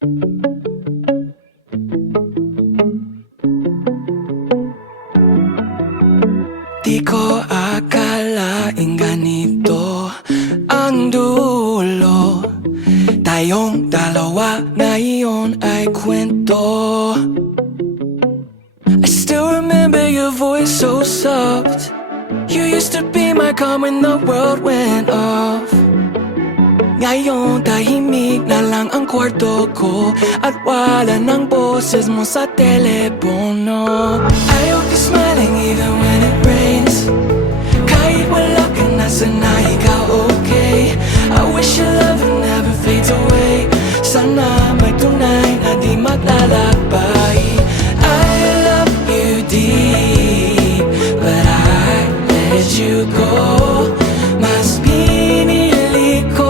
Di ko akalaing ganito ang dulo. Tayong dalawa ngayon ay kwento. I still remember your voice so soft. You used to be my calm when the world went off. Ngayon tahimik na lang ang kwarto ko at wala ng boses mo sa telepono. I hope you're smiling even when it rains. Kahit wala ka na sana ikaw okay. I wish your love never fades away. Sana may tunay na di maglalakbay. I love you deep, but I let you go. Mas pinili ko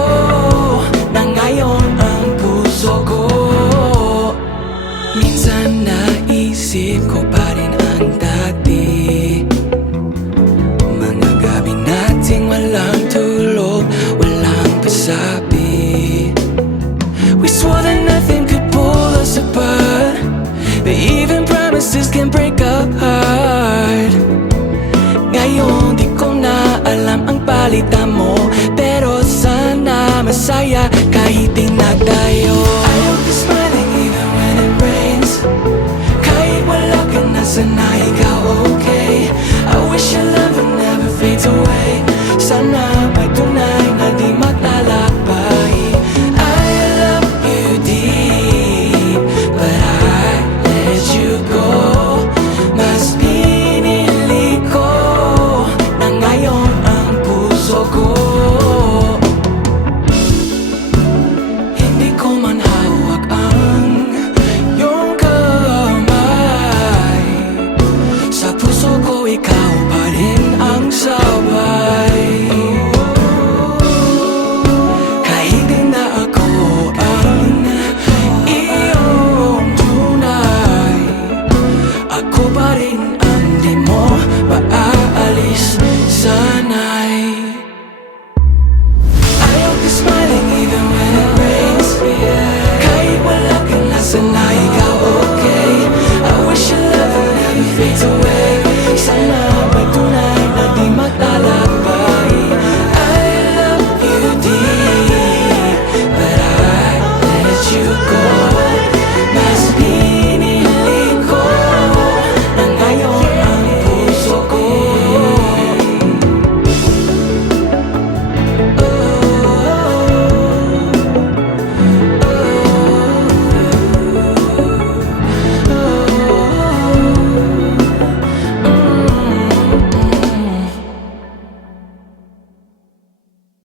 na ngayon ang puso ko. Minsan naisip ko pa rin ang dati. Mga gabi nating walang tulog, walang pasabi. We swore that nothing could pull us apart, but even promises can break a heart. Ngayon di ko na alam ang palitan mo.